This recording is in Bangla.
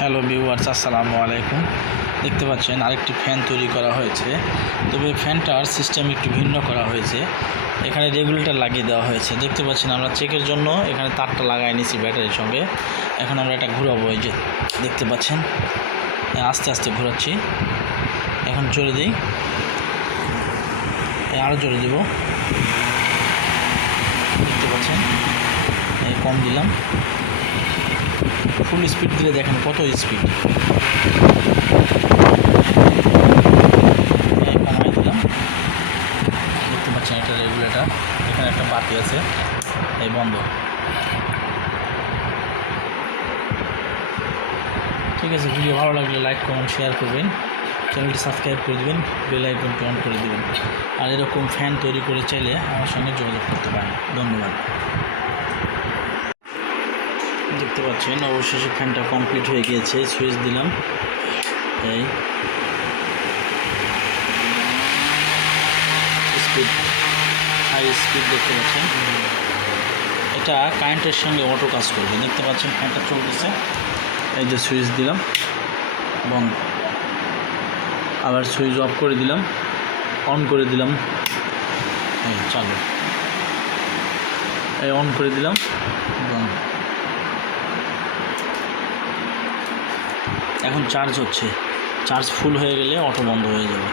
হ্যালো ভিউয়ার্স, আসসালামু আলাইকুম। দেখতে পাচ্ছেন আরেকটি ফ্যান তৈরি করা হয়েছে, তবে ফ্যানটার সিস্টেম একটু ভিন্ন করা হয়েছে। এখানে রেগুলেটর লাগিয়ে দেওয়া হয়েছে। দেখতে পাচ্ছেন আমরা চেকের জন্য এখানে তারটা লাগাই নিয়েছি ব্যাটারির সঙ্গে। এখন আমরা এটা ঘুরাবো, এই যে দেখতে পাচ্ছেন আস্তে আস্তে ঘোরাচ্ছি। এখন জোরে দিই, আরও জোরে দেব, দেখতে পাচ্ছেন কম দিলাম। ফুল স্পিড দিলে দেখেন কত স্পিড। কমাই দিলাম, দেখতে পাচ্ছেন এটা রেগুলেটর। এখানে একটা বাতি আছে, এই বন্ধ। ঠিক আছে, ভিডিও ভালো লাগলে লাইক কমেন্ট শেয়ার করবেন, চ্যানেলটি সাবস্ক্রাইব করে দেবেন, বেল আইকনটি অন করে দেবেন। আর এরকম ফ্যান তৈরি করে চাইলে আমার সঙ্গে যোগাযোগ করতে পারেন। ধন্যবাদ। দেখতে পাচ্ছেন অবশেষে ফ্যানটা কমপ্লিট হয়ে গিয়েছে। সুইচ দিলাম, এই স্পিড, হাই স্পিড দেখতে পাচ্ছেন। এটা কারেন্টের সঙ্গে অটো কাজ করবে। দেখতে পাচ্ছেন ফ্যানটা চলতেছে, এই যে সুইচ দিলাম, বন্ধ। আবার সুইচ অফ করে দিলাম, অন করে দিলাম, এই চালু, এই অন করে দিলাম, বন্ধ। এখন চার্জ হচ্ছে, চার্জ ফুল হয়ে গেলে অটো বন্ধ হয়ে যাবে।